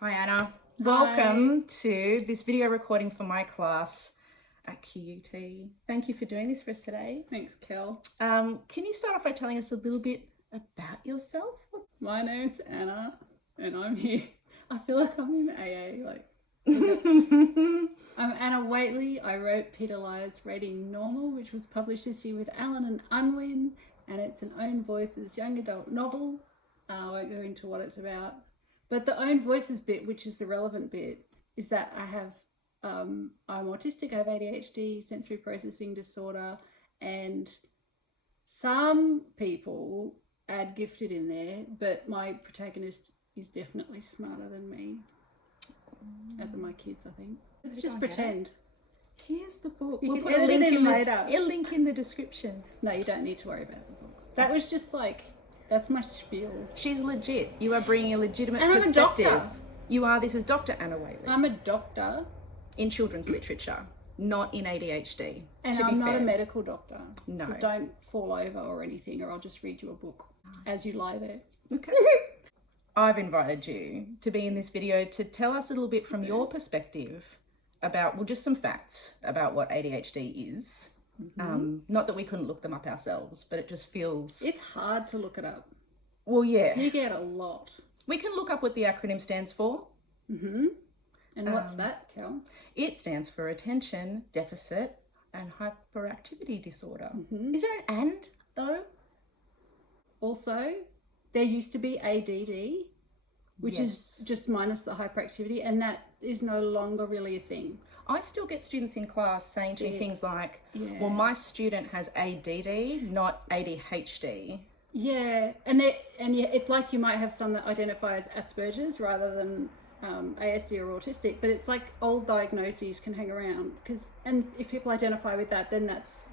Hi Anna, Hi. welcome to this video recording for my class at QUT. Thank you for doing this for us today. Thanks, Kel. Can you start off by telling us a little bit about yourself? My name's Anna and I'm here. I feel like I'm in AA. I'm Anna Whateley. I wrote Peta Lyre's Rating Normal, which was published this year with Allen and Unwin, and it's an Own Voices young adult novel. I won't go into what it's about. But the Own Voices bit, which is the relevant bit, is that I'm autistic, I have ADHD, sensory processing disorder, and some people add gifted in there, but my protagonist is definitely smarter than me, as are my kids, I think. Let's just pretend. Here's the book. You We'll can put a edit link it in in later. a link in the description. No, you don't need to worry about the book. That was just like, that's my spiel. She's legit. You are bringing a legitimate And I'm a perspective. doctor. You are. This is Dr Anna Whateley. I'm a doctor. In children's literature, not in ADHD. And to I'm be not fair. a medical doctor. No. So don't fall over or anything, or I'll just read you a book as you lie there. Okay. I've invited you to be in this video to tell us a little bit from your perspective about, well, just some facts about what ADHD is. Not that we couldn't look them up ourselves, but it just feels... It's hard to look it up. Well, yeah. You get a lot. We can look up what the acronym stands for. And what's that, Kel? It stands for Attention Deficit and Hyperactivity Disorder. Is there an and, though? Also, there used to be ADD, which is just minus the hyperactivity, and that is no longer really a thing. I still get students in class saying to me things like, Yeah. well, my student has ADD, not ADHD. Yeah, and it's like you might have some that identify as Asperger's rather than ASD or autistic, but it's like old diagnoses can hang around and if people identify with that, then that's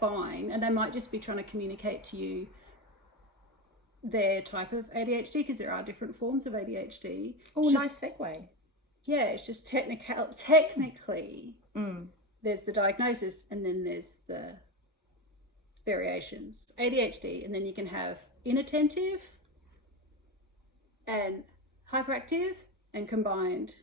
fine, and they might just be trying to communicate to you their type of ADHD, because there are different forms of ADHD. Oh, nice segue. Yeah, it's just technically there's the diagnosis and then there's the variations. ADHD, and then you can have inattentive and hyperactive and combined.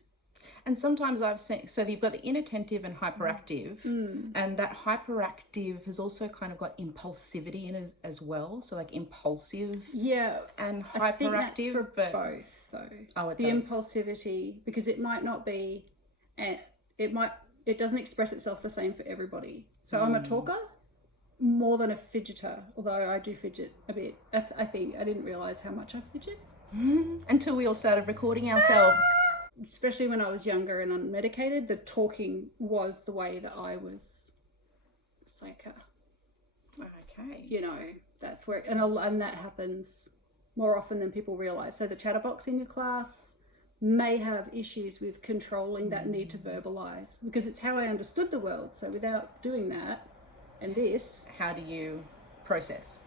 And sometimes I've seen, so you've got the inattentive and hyperactive, and that hyperactive has also kind of got impulsivity in it as well. So like impulsive, and hyperactive, I think that's for both though. Oh, it the does. Impulsivity, because it might not be, it doesn't express itself the same for everybody. So I'm a talker more than a fidgeter, although I do fidget a bit. I think I didn't realize how much I fidget until we all started recording ourselves. Especially when I was younger and unmedicated, the talking was the way that I was psycho. Okay. You know, that's where, and that happens more often than people realize. So the chatterbox in your class may have issues with controlling that need to verbalize, because it's how I understood the world. So without doing that and this, how do you process?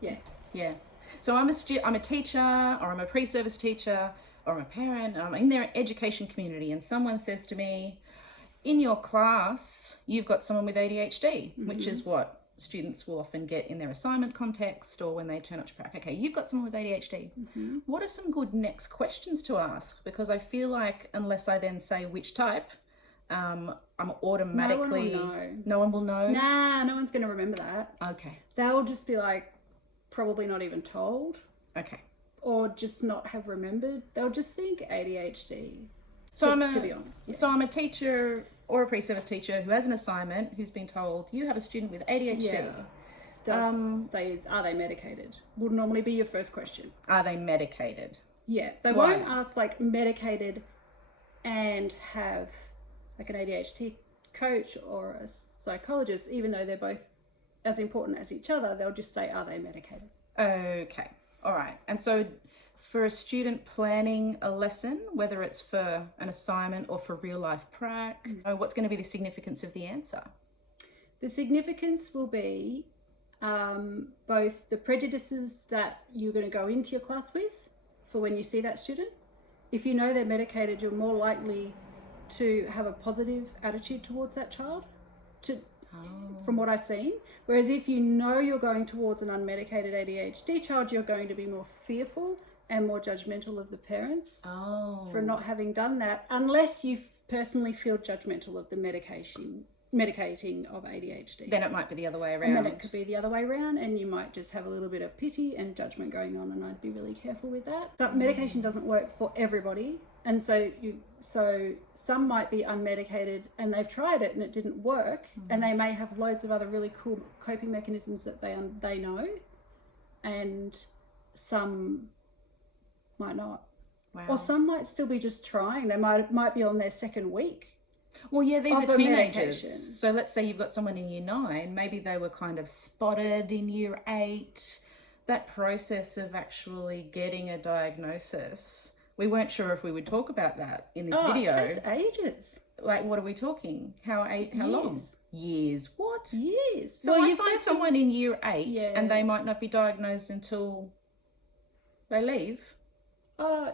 Yeah. So I'm a teacher, or I'm a pre-service teacher, or I'm a parent, and I'm in their education community, and someone says to me, in your class, you've got someone with ADHD, which is what students will often get in their assignment context or when they turn up to practice. Okay, you've got someone with ADHD. What are some good next questions to ask? Because I feel like unless I then say which type, I'm automatically... No one will know? Nah, no one's going to remember that. Okay. They'll just be like, probably not even told. Okay. Or just not have remembered. They'll just think ADHD. So to be honest. Yeah. So I'm a teacher or a pre-service teacher who has an assignment, who's been told, you have a student with ADHD. Yeah. They'll say, are they medicated? Would normally be your first question. Are they medicated? Yeah. They won't ask like medicated and have like an ADHD coach or a psychologist, even though they're both as important as each other. They'll just say, are they medicated? Okay. All right. And so for a student planning a lesson, whether it's for an assignment or for real life prac, what's going to be the significance of the answer? The significance will be both the prejudices that you're going to go into your class with for when you see that student. If you know they're medicated, you're more likely to have a positive attitude towards that child, from what I've seen. Whereas if you know you're going towards an unmedicated ADHD child, you're going to be more fearful and more judgmental of the parents Oh. for not having done that, unless you personally feel judgmental of the medicating of ADHD. Then it might be the other way And around. then it could be the other way around, and you might just have a little bit of pity and judgment going on, and I'd be really careful with that. But medication doesn't work for everybody, and so some might be unmedicated and they've tried it and it didn't work, and they may have loads of other really cool coping mechanisms that they know, and some might not. Wow. Or some might still be just trying. They might be on their second week. Well, yeah, these of are a teenagers. medication. So let's say you've got someone in year 9, maybe they were kind of spotted in year 8. That process of actually getting a diagnosis, we weren't sure if we would talk about that in this video. It takes ages. Like, what are we talking? How long? Years. What? Years. So Well, I you find first- someone in year 8 Yeah. and they might not be diagnosed until they leave.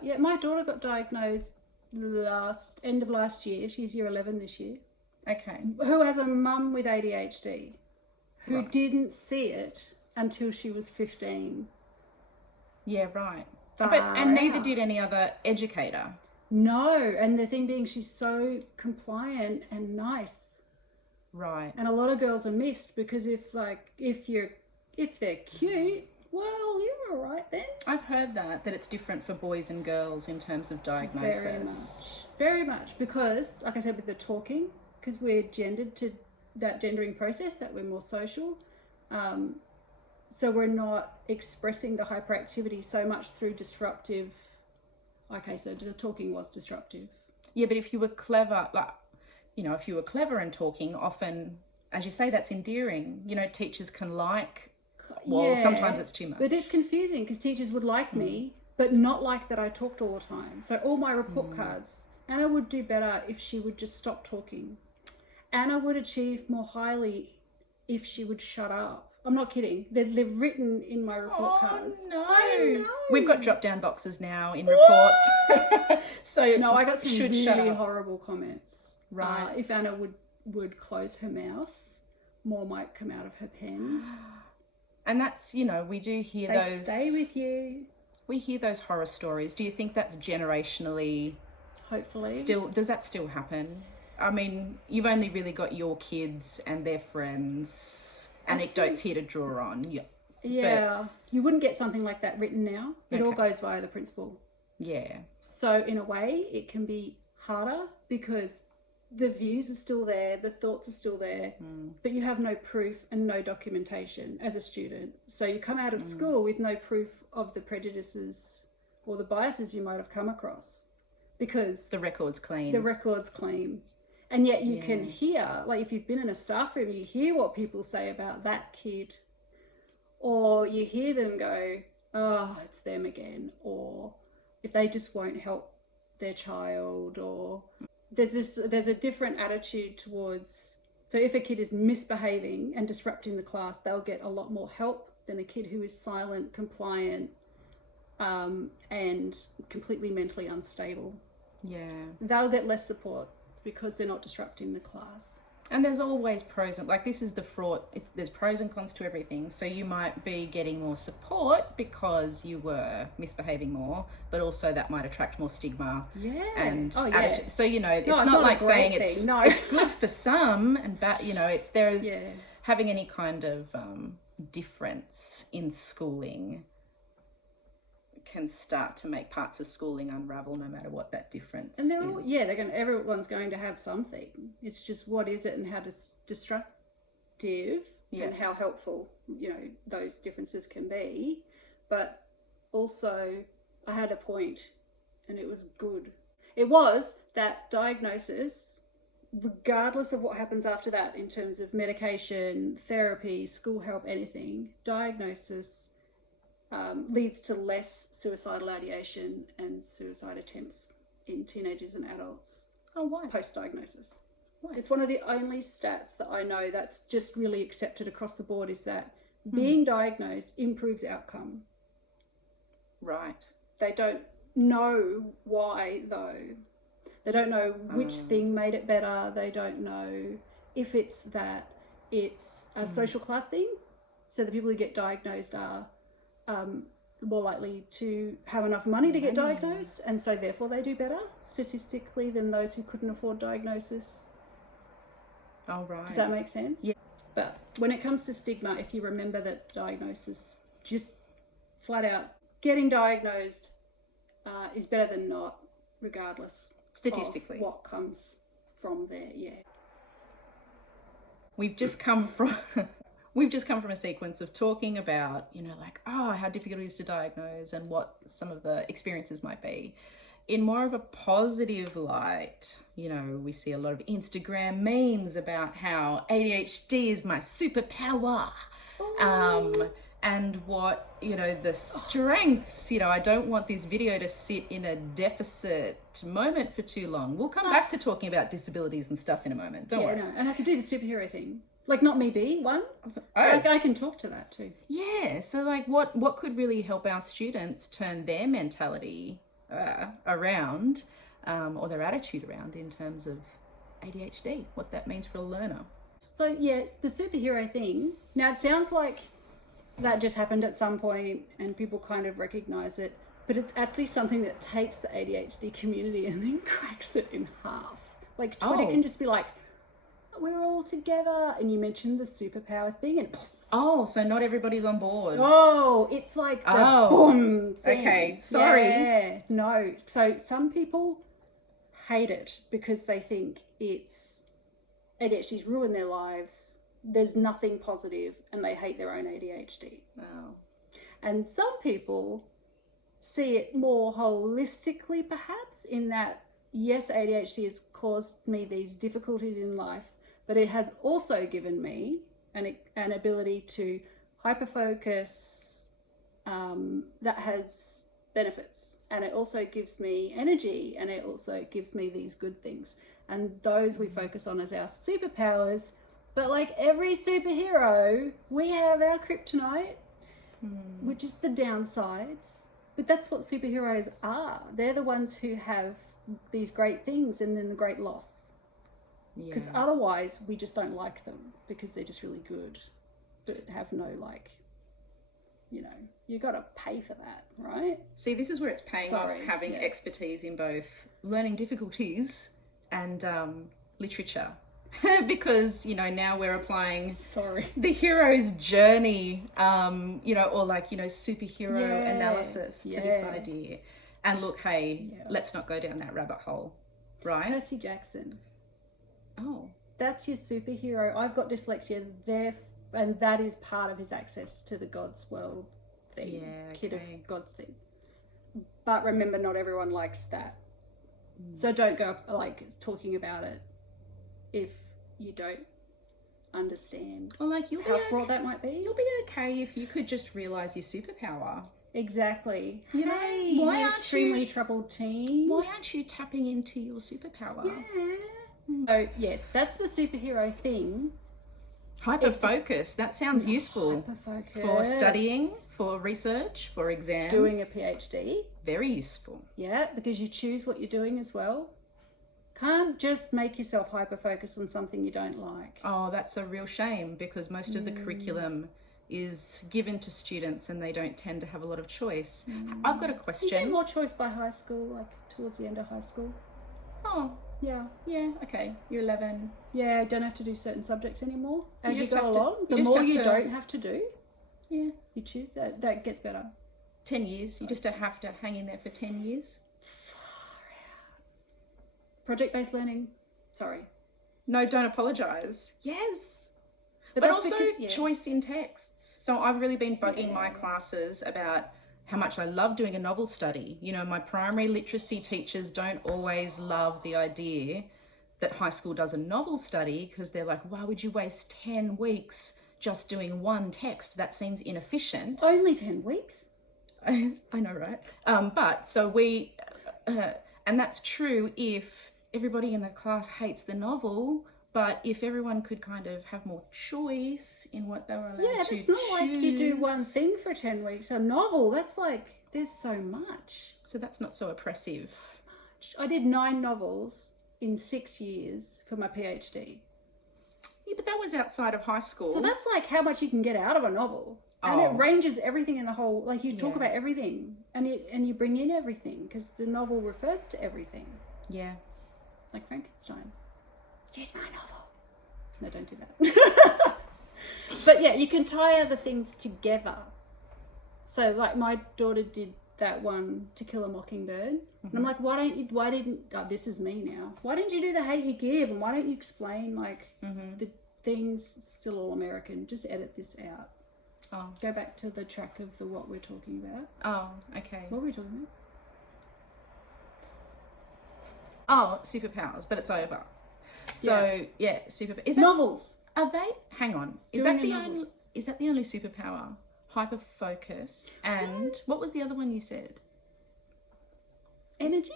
Yeah, my daughter got diagnosed end of last year. She's year 11 this year. Okay. Who has a mum with ADHD who Right. didn't see it until she was 15. Yeah, right. Far And neither out. did any other educator. No, and the thing being, she's so compliant and nice. Right. And a lot of girls are missed because if they're cute, well, you're all right then. I've heard that it's different for boys and girls in terms of diagnosis. Very much, because, like I said, with the talking, because we're gendered to that gendering process, that we're more social, so we're not expressing the hyperactivity so much through disruptive. Okay, so the talking was disruptive. Yeah, but if you were clever, if you were clever in talking, often, as you say, that's endearing. Teachers can like. Well, sometimes it's too much. But it's confusing because teachers would like me, but not like that I talked all the time. So all my report cards, Anna would do better if she would just stop talking. Anna would achieve more highly if she would shut up. I'm not kidding. They're written in my report cards. No. I know. We've got drop-down boxes now in reports. So No, I got some should really shut up. horrible comments. Right. If Anna would close her mouth, more might come out of her pen. And that's, we do hear They those. stay with you, We hear those horror stories. Do you think that's generationally hopefully. does that still happen? I mean, you've only really got your kids and their friends anecdotes here to draw on. Yeah, you wouldn't get something like that written now. It all Okay. goes via the principal. Yeah. So in a way, it can be harder because the views are still there, the thoughts are still there, but you have no proof and no documentation as a student. So you come out of school with no proof of the prejudices or the biases you might have come across because The record's clean. the record's clean. And yet you can hear, like if you've been in a staff room, you hear what people say about that kid, or you hear them go, oh, it's them again, or if they just won't help their child, or there's a different attitude towards, so if a kid is misbehaving and disrupting the class, they'll get a lot more help than a kid who is silent, compliant, and completely mentally unstable. Yeah. They'll get less support because they're not disrupting the class. And there's always pros and this is the fraught. There's pros and cons to everything. So you might be getting more support because you were misbehaving more, but also that might attract more stigma. Yeah. And oh, yeah. attitude. So it's it's not not a like great saying thing, it's no. it's good for some and bad. It's there. Yeah. Having any kind of difference in schooling can start to make parts of schooling unravel, no matter what that difference And they're all, is. everyone's going to have something. It's just what is it and how destructive and how helpful, those differences can be. But also, I had a point and it was good. It was that diagnosis, regardless of what happens after that in terms of medication, therapy, school help, anything, diagnosis leads to less suicidal ideation and suicide attempts in teenagers and adults. Oh, why? Post-diagnosis. Why? It's one of the only stats that I know that's just really accepted across the board, is that being diagnosed improves outcome. Right. They don't know why, though. They don't know which thing made it better. They don't know if it's that it's a social class thing. So the people who get diagnosed are more likely to have enough money to get diagnosed, and so therefore they do better statistically than those who couldn't afford diagnosis. Oh, right. Does that make sense? Yeah. But when it comes to stigma, if you remember that diagnosis, just flat out getting diagnosed is better than not, regardless Statistically. of what comes from there. Yeah. We've just come from a sequence of talking about, like, how difficult it is to diagnose and what some of the experiences might be. In more of a positive light, we see a lot of Instagram memes about how ADHD is my superpower. And what, the strengths, I don't want this video to sit in a deficit moment for too long. We'll come back to talking about disabilities and stuff in a moment. Don't worry. No, and I could do the superhero thing. Like, not me being one. I can talk to that too. Yeah, so like what could really help our students turn their mentality around, or their attitude around in terms of ADHD, what that means for a learner. So yeah, the superhero thing, now it sounds like that just happened at some point and people kind of recognize it, but it's actually something that takes the ADHD community and then cracks it in half. Like Twitter can just be like, we're all together, and you mentioned the superpower thing, and so not everybody's on board. It's like the boom thing. Okay, sorry. Yeah, no. So some people hate it because they think it's ADHD's ruined their lives. There's nothing positive, and they hate their own ADHD. Wow. And some people see it more holistically, perhaps, in that, yes, ADHD has caused me these difficulties in life, but it has also given me an ability to hyperfocus that has benefits. And it also gives me energy, and it also gives me these good things. And those we focus on as our superpowers. But like every superhero, we have our kryptonite, which is the downsides. But that's what superheroes are. They're the ones who have these great things and then the great loss. Because otherwise, we just don't like them because they're just really good, but have no, you got to pay for that, right? See, this is where it's paying off having expertise in both learning difficulties and literature. Because, now we're applying the hero's journey, or superhero analysis to this idea. And look, let's not go down that rabbit hole, right? Percy Jackson. Oh. That's your superhero. I've got dyslexia there, and that is part of his access to the God's world thing. Kid of God's thing. But remember, not everyone likes that. So don't go talking about it if you don't understand how fraught that might be. You'll be okay if you could just realise your superpower. Exactly. Hey, why aren't extremely troubled teen? Why aren't you tapping into your superpower? Yeah. So yes, that's the superhero thing. Hyper-focus. That sounds useful. Hyper-focus. For studying, for research, for exams. Doing a PhD. Very useful. Yeah, because you choose what you're doing as well. Can't just make yourself hyper-focus on something you don't like. Oh, that's a real shame, because most of the curriculum is given to students and they don't tend to have a lot of choice. I've got a question. You get more choice by high school, towards the end of high school. Oh. Yeah, okay. You're 11. Yeah, don't have to do certain subjects anymore. As you just go have to- along, you the just more have you to- don't have to do, Yeah. you choose that gets better. 10 years. You just have to hang in there for 10 years. Project-based learning. Sorry. No, don't apologise. Yes. But that's also because- choice in texts. So I've really been bugging my classes about how much I love doing a novel study. My primary literacy teachers don't always love the idea that high school does a novel study, because they're like, why would you waste 10 weeks just doing one text? That seems inefficient. Only 10 weeks? I know, right? But so we, and that's true if everybody in the class hates the novel, but if everyone could kind of have more choice in what they were allowed to choose. It's not like you do one thing for 10 weeks. A novel, that's there's so much. So that's not so oppressive. I did 9 novels in 6 years for my PhD. Yeah, but that was outside of high school. So that's how much you can get out of a novel. And it ranges everything in the whole, like you talk Yeah. about everything and you bring in everything because the novel refers to everything. Yeah. Like Frankenstein. Here's my novel. No, don't do that. But yeah, you can tie other things together. So like my daughter did that one, To Kill a Mockingbird. And I'm like, this is me now. Why didn't you do The Hate You Give? And why don't you explain like the things, still all American, just edit this out. Oh. Go back to the track of what we're talking about. Oh, okay. What were we talking about? Oh, superpowers, but it's over. So yeah, Novels. Are they? Hang on. Is Doing that a the novel. only? Is that the only superpower? Hyper focus, and what was the other one you said? Energy.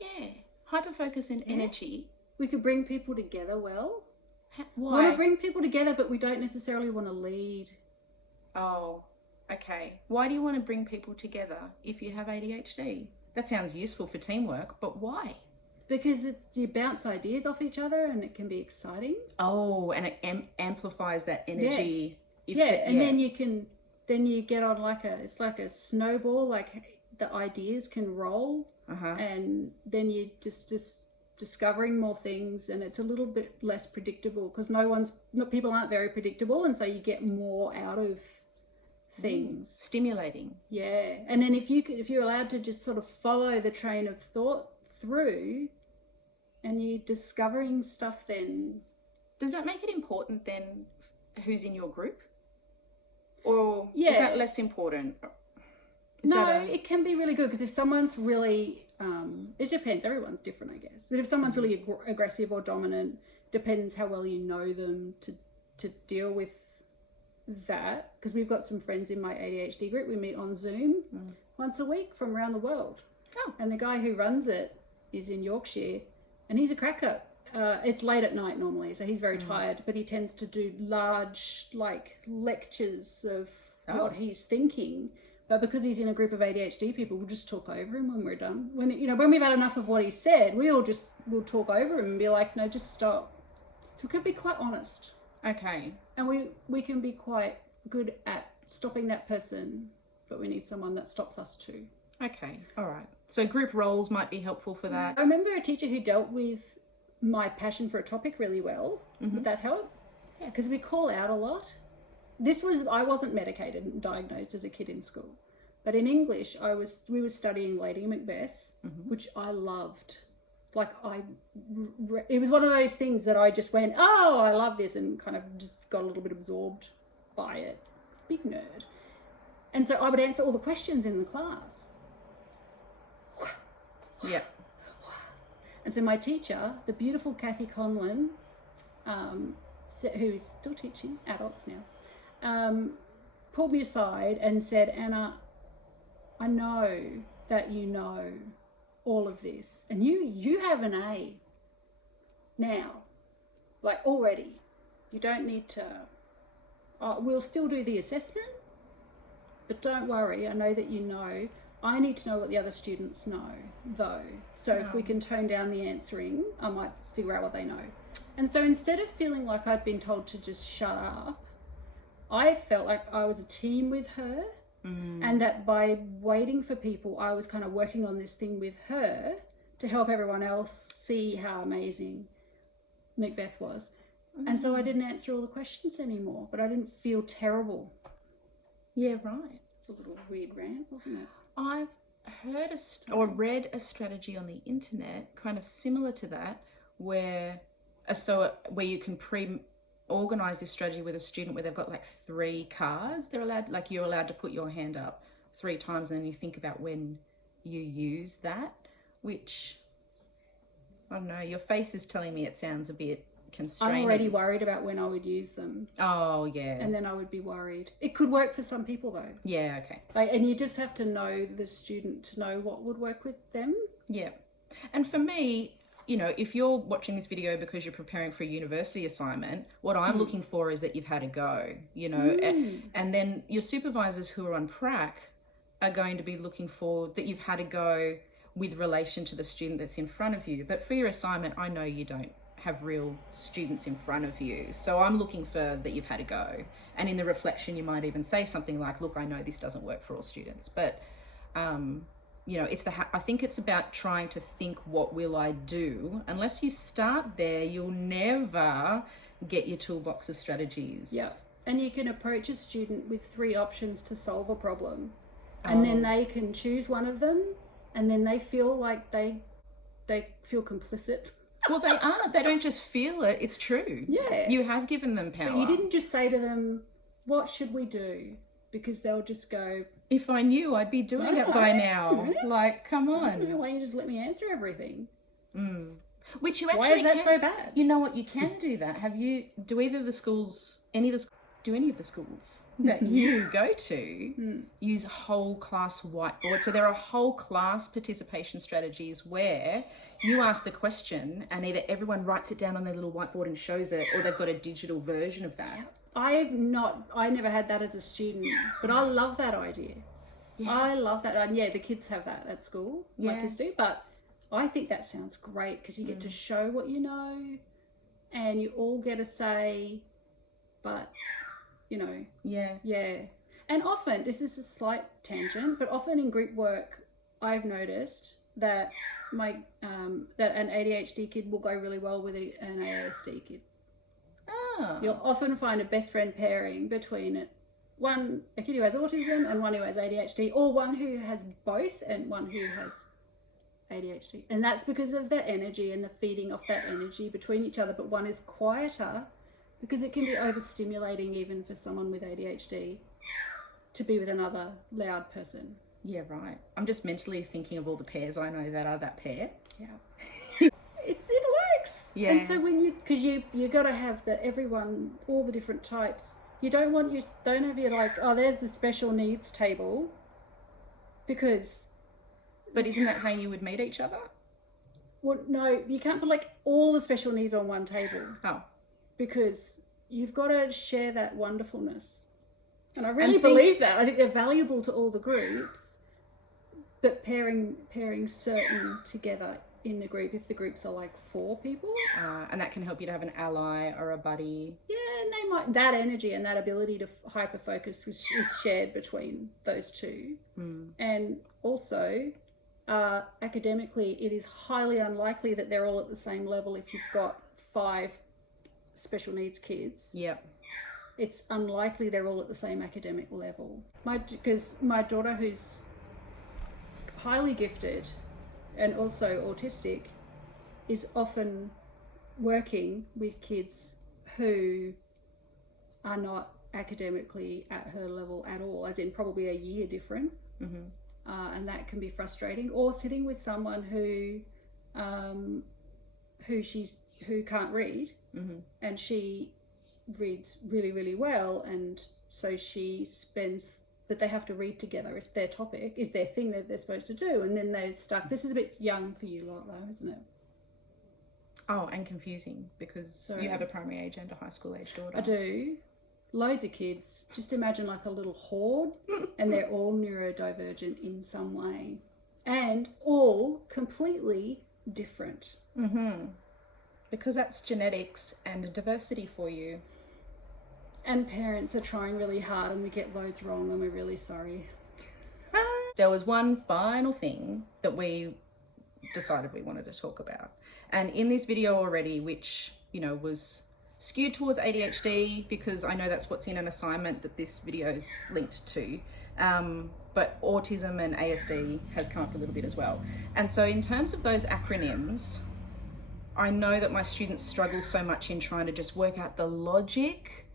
Yeah, hyper focus and energy. We could bring people together well. We Why? want to bring people together, but we don't necessarily want to lead. Oh, okay. Why do you want to bring people together if you have ADHD? That sounds useful for teamwork, but why? Because you bounce ideas off each other and it can be exciting. Oh, and it amplifies that energy. Then you get on it's like a snowball, like the ideas can roll and then you just discovering more things, and it's a little bit less predictable because people aren't very predictable, and so you get more out of things. Stimulating. Yeah. And then if you're allowed to just sort of follow the train of thought through and you're discovering stuff, then does that make it important then who's in your group? Or is that less important? It can be really good because if someone's really it depends, everyone's different, I guess, but if someone's really aggressive or dominant, depends how well you know them to deal with that. Because we've got some friends in my ADHD group, we meet on Zoom once a week from around the world. And the guy who runs it is in Yorkshire, and he's a cracker. It's late at night normally, so he's very tired, but he tends to do large like lectures of what he's thinking. But because he's in a group of ADHD people, we'll just talk over him when we're done. When we've had enough of what he said, we'll talk over him and be like, no, just stop. So we can be quite honest. Okay. And we can be quite good at stopping that person, but we need someone that stops us too. Okay. All right. So group roles might be helpful for that. I remember a teacher who dealt with my passion for a topic really well. Would that help? Yeah, because we call out a lot. I wasn't medicated and diagnosed as a kid in school, but in English we were studying Lady Macbeth, which I loved. Like it was one of those things that I just went, oh, I love this, and kind of just got a little bit absorbed by it. Big nerd. And so I would answer all the questions in the class. Yeah. And so my teacher, the beautiful Kathy Conlon, who is still teaching adults now, pulled me aside and said, Anna, I know that you know all of this, and you have an A now, like already. You don't need to, we'll still do the assessment, but don't worry, I know that you know. I need to know what the other students know, though. So if we can tone down the answering, I might figure out what they know. And so instead of feeling like I'd been told to just shut up, I felt like I was a team with her, and that by waiting for people, I was kind of working on this thing with her to help everyone else see how amazing Macbeth was. And so I didn't answer all the questions anymore, but I didn't feel terrible. Yeah, right. It's a little weird rant, wasn't it? I've heard or read a strategy on the internet kind of similar to that, where you can organize this strategy with a student where they've got like 3 cards. You're allowed to put your hand up 3 times, and then you think about when you use that, which I don't know, your face is telling me it sounds a bit constraining. I'm already worried about when I would use them. Oh, yeah. And then I would be worried. It could work for some people though. Yeah, okay. And you just have to know the student to know what would work with them. Yeah. And for me, if you're watching this video because you're preparing for a university assignment, what I'm looking for is that you've had a go, and then your supervisors who are on prac are going to be looking for that you've had a go with relation to the student that's in front of you. But for your assignment, I know you don't have real students in front of you. So I'm looking for that you've had a go. And in the reflection, you might even say something like, look, I know this doesn't work for all students, but you know, I think it's about trying to think, what will I do? Unless you start there, you'll never get your toolbox of strategies. Yeah. And you can approach a student with 3 options to solve a problem. And then they can choose one of them, and then they feel like they feel complicit. Well, they are. They don't just feel it. It's true. Yeah. You have given them power. But you didn't just say to them, what should we do? Because they'll just go, if I knew, I'd be doing it by now. Like, come on. Why don't you just let me answer everything? Which you actually Why is that so bad? You know what? You can do that. Do any of the schools that you go to use whole class whiteboard? So there are whole class participation strategies where you ask the question and either everyone writes it down on their little whiteboard and shows it, or they've got a digital version of that. I never had that as a student, but I love that idea. Yeah. I love that. And yeah, the kids have that at school, my kids do, but I think that sounds great because you get to show what you know and you all get a say, but you know. Yeah. And often, this is a slight tangent, but often in group work, I've noticed that that an ADHD kid will go really well with an ASD kid. You'll often find a best friend pairing between a kid who has autism and one who has ADHD, or one who has both and one who has ADHD. And that's because of the energy and the feeding off that energy between each other. But one is quieter because it can be overstimulating even for someone with ADHD to be with another loud person. Yeah, right. I'm just mentally thinking of all the pairs I know that are that pair. Yeah. It works. Yeah. And so because you got to have everyone, all the different types. You don't have your like, oh, there's the special needs table, because. But isn't that how you would meet each other? Well, no, you can't put like all the special needs on one table. Oh. Because you've got to share that wonderfulness. And I really believe that. I think they're valuable to all the groups, but pairing certain together in the group, if the groups are like 4 people. And that can help you to have an ally or a buddy. Yeah, and that energy and that ability to hyper focus is shared between those 2. And also, academically, it is highly unlikely that they're all at the same level if you've got 5 special needs kids. Yep. It's unlikely they're all at the same academic level. Because my daughter, who's highly gifted and also autistic, is often working with kids who are not academically at her level at all, as in probably a year different. And that can be frustrating. Or sitting with someone who can't read, and she reads really, really well, and so but they have to read together. It's their topic, is their thing that they're supposed to do, and then they're stuck. This is a bit young for you lot though, isn't it? Oh, and confusing, because you have a primary age and a high school age daughter. I do. Loads of kids. Just imagine like a little horde, and they're all neurodivergent in some way, and all completely different. Because that's genetics and diversity for you. And parents are trying really hard, and we get loads wrong, and we're really sorry. There was one final thing that we decided we wanted to talk about. And in this video already, which, you know, was skewed towards ADHD, because I know that's what's in an assignment that this video is linked to. But autism and ASD has come up a little bit as well. And so in terms of those acronyms, I know that my students struggle so much in trying to just work out the logic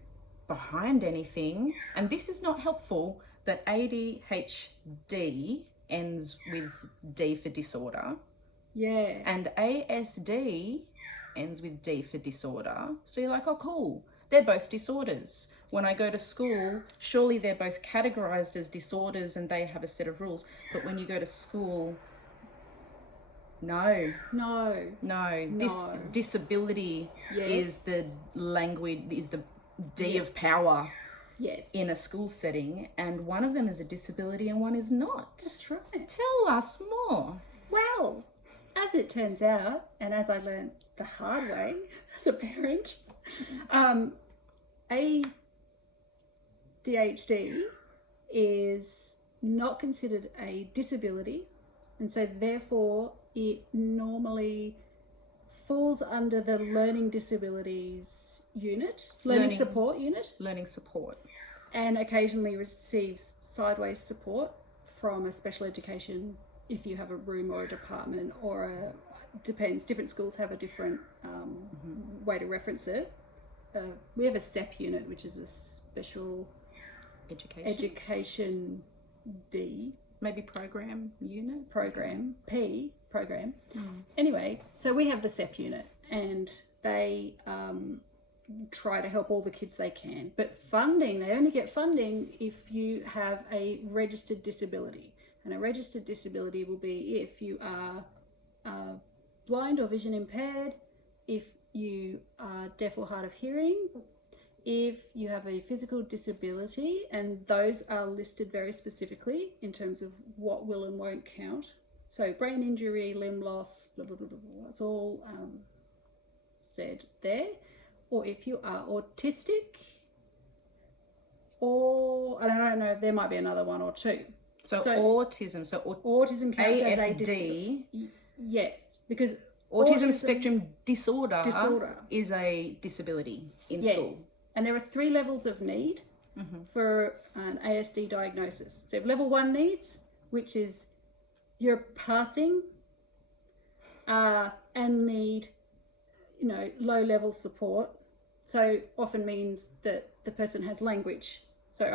behind anything. And this is not helpful, that ADHD ends with D for disorder. Yeah. And ASD ends with D for disorder. So you're like, oh, cool. They're both disorders. When I go to school, surely they're both categorized as disorders and they have a set of rules. But when you go to school, no. Disability is the language, is the D of power. Yes. In a school setting, and one of them is a disability and one is not. That's right. Tell us more. Well, as it turns out, and as I learned the hard way as a parent. ADHD is not considered a disability, and so therefore it normally falls under the learning disabilities unit, learning support unit, and occasionally receives sideways support from a special education if you have a room or a department or depends. Different schools have a different way to reference it. We have a SEP unit, which is a special education D. Maybe program unit? Program. Anyway, so we have the SEP unit, and they try to help all the kids they can. But funding, they only get funding if you have a registered disability. And a registered disability will be if you are blind or vision impaired, if you are deaf or hard of hearing, if you have a physical disability, and those are listed very specifically in terms of what will and won't count. So brain injury, limb loss, blah, blah, blah, blah, blah. It's all said there. Or if you are autistic, or I don't know, there might be another one or two. So autism. So autism counts as a ASD. disability. Yes, because autism spectrum disorder is a disability in school. And there are 3 levels of need for an ASD diagnosis. So you have level 1 needs, which is you're passing and need, low level support. So often means that the person has language. So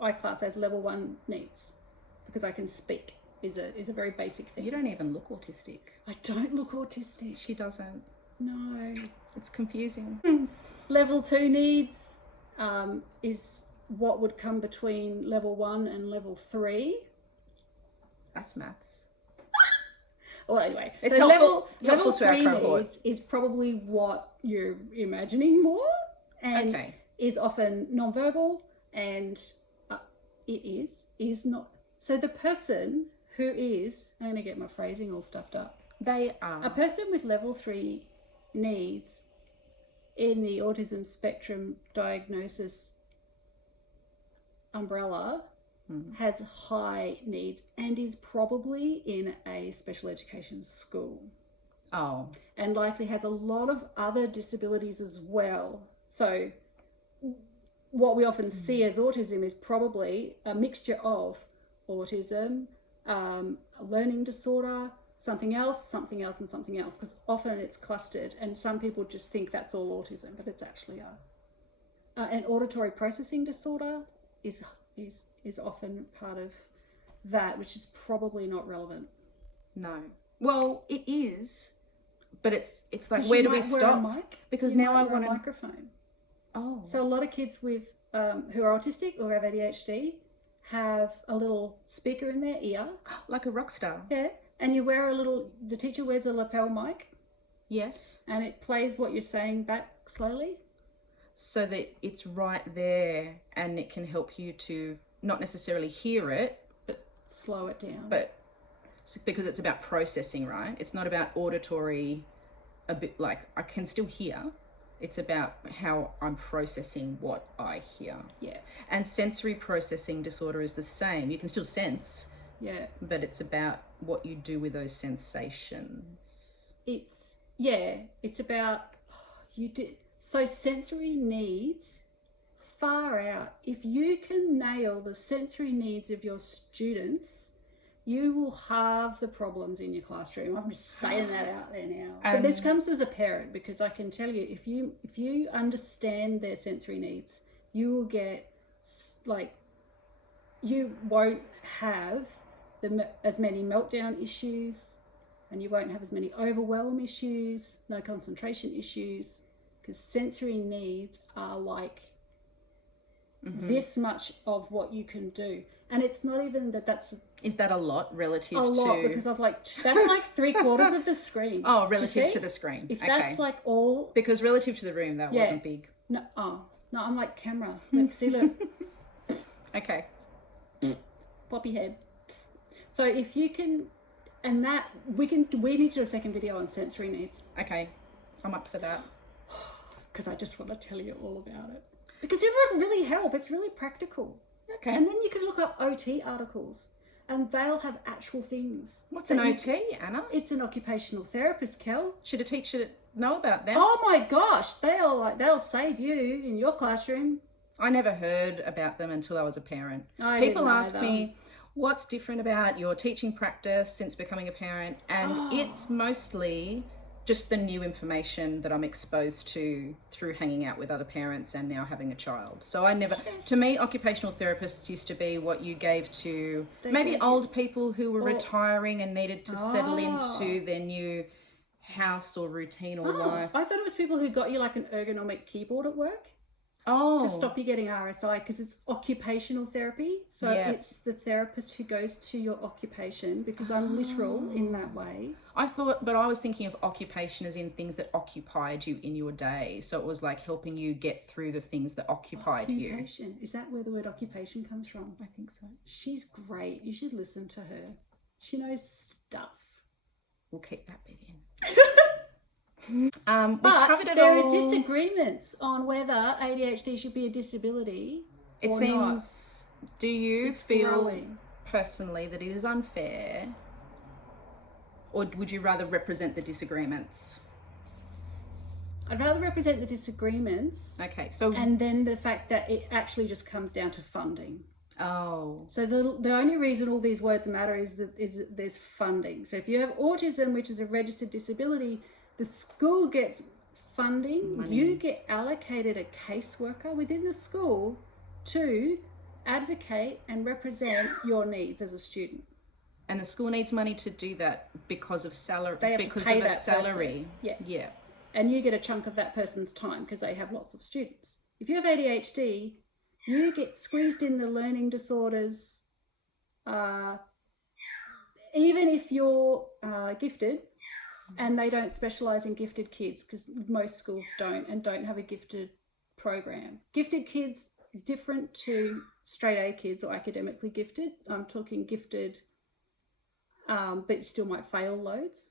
I class as level 1 needs because I can speak is a very basic thing. You don't even look autistic. I don't look autistic. She doesn't. No. It's confusing. Level 2 needs is what would come between level 1 and level 3. That's maths. Well, anyway, it's so helpful level to our 3 cohort. needs is probably what you're imagining more, and is often nonverbal, and it is not. So the person who is, I'm going to get my phrasing all stuffed up. They are. A person with level 3 needs in the autism spectrum diagnosis umbrella has high needs and is probably in a special education school. Oh. And likely has a lot of other disabilities as well. So what we often see as autism is probably a mixture of autism, a learning disorder, something else, and something else, because often it's clustered, and some people just think that's all autism, but it's actually an auditory processing disorder is often part of that, which is probably not relevant. No. Well, it is, but it's like, where do we stop? Because now I want a microphone. Oh. So a lot of kids with who are autistic or have ADHD have a little speaker in their ear. Like a rock star. Yeah. And you wear the teacher wears a lapel mic. Yes. And it plays what you're saying back slowly. So that it's right there and it can help you to not necessarily hear it, but slow it down. But because it's about processing, right? It's not about auditory, a bit like I can still hear. It's about how I'm processing what I hear. Yeah. And sensory processing disorder is the same. You can still sense. Yeah. But it's about what you do with those sensations. It's about so sensory needs far out. If you can nail the sensory needs of your students, you will halve the problems in your classroom. I'm just saying that out there now. But this comes as a parent, because I can tell you, if you understand their sensory needs, you will get, you won't have as many meltdown issues, and you won't have as many overwhelm issues, no concentration issues, because sensory needs are like this much of what you can do. And it's not even that's... Is that a lot relative to... A lot, because I was like, that's like 3/4 of the screen. Oh, relative to the screen. If that's like all... Because relative to the room, that wasn't big. No, I'm like camera. Look, see, look. Okay. Poppy head. So if you can... And that, we need to do a second video on sensory needs. Okay. I'm up for that. Because I just want to tell you all about it. Because it would really help. It's really practical. Okay. And then you can look up OT articles and they'll have actual things. What's an OT, Anna? It's an occupational therapist, Kel. Should a teacher know about them? Oh my gosh, they'll save you in your classroom. I never heard about them until I was a parent. I People didn't ask either. me, what's different about your teaching practice since becoming a parent? And it's mostly just the new information that I'm exposed to through hanging out with other parents and now having a child. So I never, to me, occupational therapists used to be what you gave to maybe old people who were retiring and needed to settle into their new house or routine or life. I thought it was people who got you like an ergonomic keyboard at work. To stop you getting RSI, because it's occupational therapy. So it's the therapist who goes to your occupation, because I'm literal in that way. I was thinking of occupation as in things that occupied you in your day. So it was like helping you get through the things that occupied you. Is that where the word occupation comes from? I think so. She's great. You should listen to her. She knows stuff. We'll keep that bit in. But there are disagreements on whether ADHD should be a disability It or seems, not. do you feel growing. personally that it is unfair? Or would you rather represent the disagreements? I'd rather represent the disagreements. Okay, so... And then the fact that it actually just comes down to funding. Oh. So the only reason all these words matter is that there's funding. So if you have autism, which is a registered disability, the school gets funding. Money. You get allocated a caseworker within the school to advocate and represent your needs as a student. And the school needs money to do that because of salary. They have because to pay of a that salary. person. Yeah. And you get a chunk of that person's time because they have lots of students. If you have ADHD, you get squeezed in the learning disorders. Even if you're gifted, and they don't specialise in gifted kids, because most schools don't have a gifted program. Gifted kids, different to straight A kids or academically gifted. I'm talking gifted, but still might fail loads.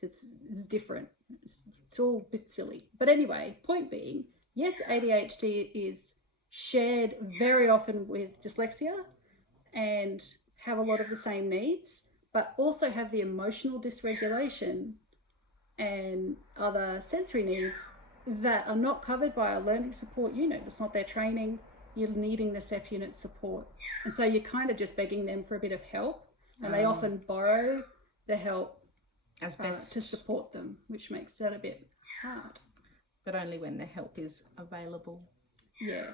So it's different. It's all a bit silly. But anyway, point being, yes, ADHD is shared very often with dyslexia and have a lot of the same needs, but also have the emotional dysregulation and other sensory needs that are not covered by a learning support unit. It's not their training. You're needing the SEP unit support. And so you're kind of just begging them for a bit of help. And they often borrow the help As best. to support them, which makes that a bit hard. But only when the help is available. Yeah.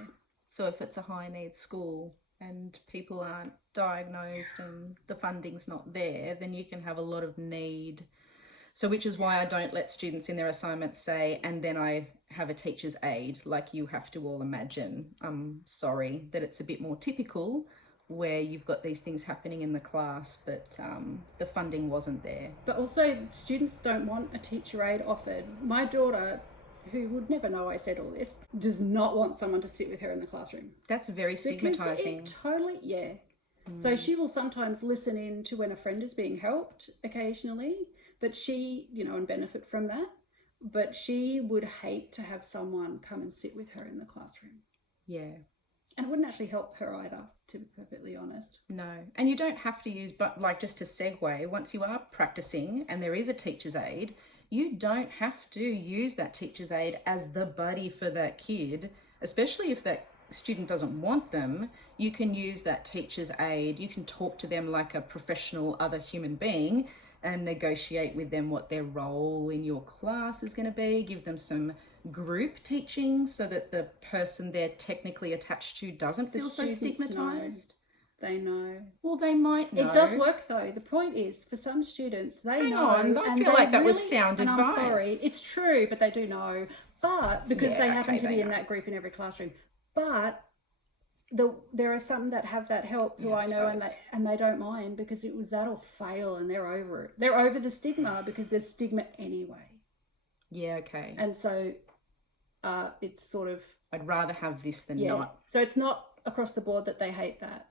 So if it's a high needs school and people aren't diagnosed and the funding's not there, then you can have a lot of need. So which is why I don't let students in their assignments say, and then I have a teacher's aide, like you have to all imagine. I'm sorry that it's a bit more typical where you've got these things happening in the class, but the funding wasn't there. But also students don't want a teacher aide offered. My daughter, who would never know I said all this, does not want someone to sit with her in the classroom. That's very stigmatizing. Because it totally, yeah. So she will sometimes listen in to when a friend is being helped occasionally, but she, and benefit from that. But she would hate to have someone come and sit with her in the classroom. Yeah. And it wouldn't actually help her either, to be perfectly honest. No. And you don't have to use, but like just to segue, once you are practicing and there is a teacher's aide, you don't have to use that teacher's aide as the buddy for that kid, especially if that student doesn't want them. You can use that teacher's aide. You can talk to them like a professional other human being and negotiate with them what their role in your class is going to be, give them some group teaching so that the person they're technically attached to doesn't feel so stigmatized. They know. Well, they might know. It does work though. The point is, for some students, they Hang know. on, I feel like that was sound and advice. I'm sorry, it's true, but they do know. But because Yeah, they happen okay, to be they in know. that group in every classroom. But there are some that have that help who Yeah, I I know suppose. and they don't mind because it was that or fail and they're over it. They're over the stigma because there's stigma anyway. Yeah, okay. And so it's sort of I'd rather have this than not. So it's not across the board that they hate that.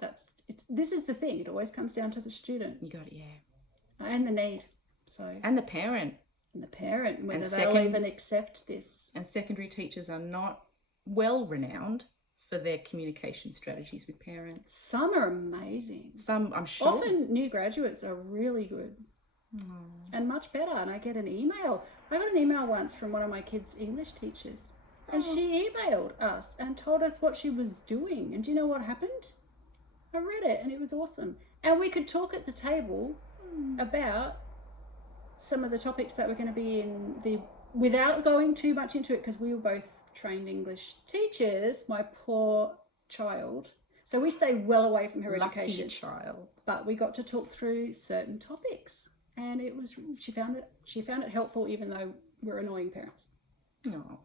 This is the thing. It always comes down to the student You got it, yeah. and the need. So And the parent. And the parent, whether And they'll even accept this. And secondary teachers are not well renowned for their communication strategies with parents. Some are amazing. Some, I'm sure. Often new graduates are really good and much better. And I get an email. I got an email once from one of my kids' English teachers, and she emailed us and told us what she was doing. And do you know what happened? I read it and it was awesome. And we could talk at the table about some of the topics that were going to be in the, without going too much into it, because we were both trained English teachers, my poor child. So we stayed well away from her Lucky education. child. But we got to talk through certain topics, and it was, she found it helpful, even though we're annoying parents. Oh,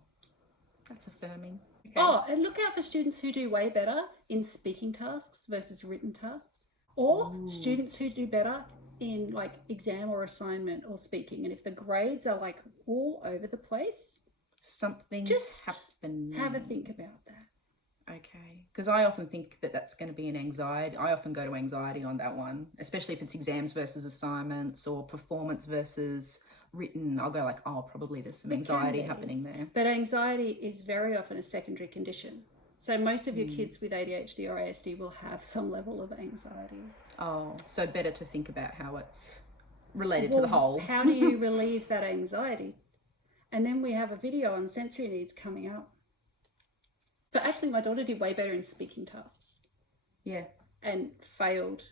that's affirming. Okay. Oh, and look out for students who do way better in speaking tasks versus written tasks, or students who do better in like exam or assignment or speaking. And if the grades are like all over the place, something's just happening. have a think about that. Okay, because I often think that that's going to be an anxiety. I often go to anxiety on that one, especially if it's exams versus assignments or performance versus written. I'll go like, oh, probably there's some anxiety happening there. But anxiety is very often a secondary condition. So most of your kids with ADHD or ASD will have some level of anxiety. Oh, so better to think about how it's related to the whole. How do you relieve that anxiety? And then we have a video on sensory needs coming up. But actually, my daughter did way better in speaking tasks. Yeah. And failed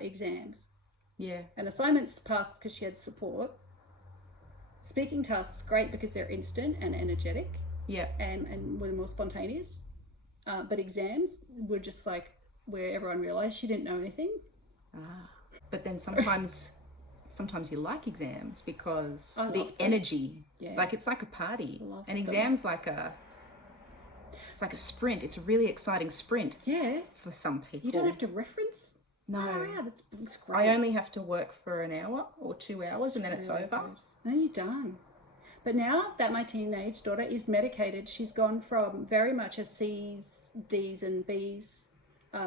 exams. Yeah. And assignments passed because she had support. Speaking tasks, great because they're instant and energetic. Yeah. And were more spontaneous. But exams were just like where everyone realised she didn't know anything. But then sometimes you like exams because the them. energy, Yeah. like it's like a party. Love An them. exam's it's like a sprint. It's a really exciting sprint. Yeah. For some people. You don't have to reference. No. Far out. It's great. I only have to work for an hour or 2 hours and then it's really over. good. Then you're done. But now that my teenage daughter is medicated, she's gone from very much a C's, D's and B's.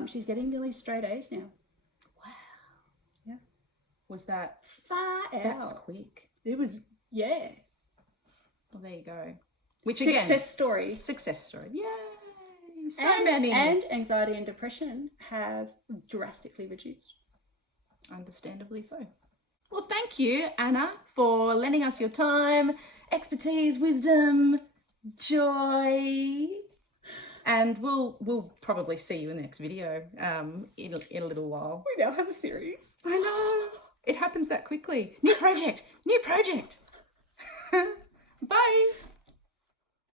She's getting nearly straight A's now. Wow. Yeah. Was that Far out. That's quick. It was, yeah. Well, there you go. Which Success story. Success story. Yay. So many. And anxiety and depression have drastically reduced. Understandably so. Well, thank you, Anna, for lending us your time, expertise, wisdom, joy. And we'll probably see you in the next video in a little while. We now have a series. I know. It happens that quickly. New project. Bye.